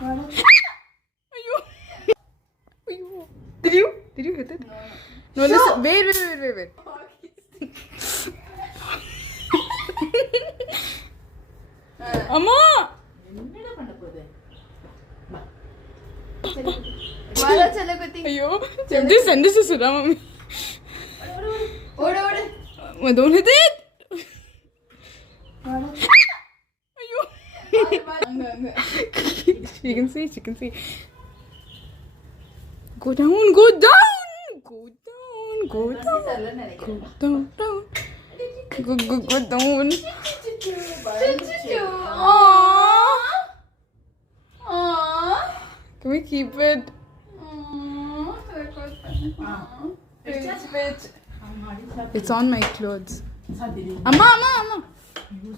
Ayyo. Ayyo. Did you hit it? No, listen. Wait. Amma. Ayyo. Send this to Sudha, mummy. Don't hit it. Ayyo. She can see. Go down. Go down. Can we keep it? It's on my clothes. Amma.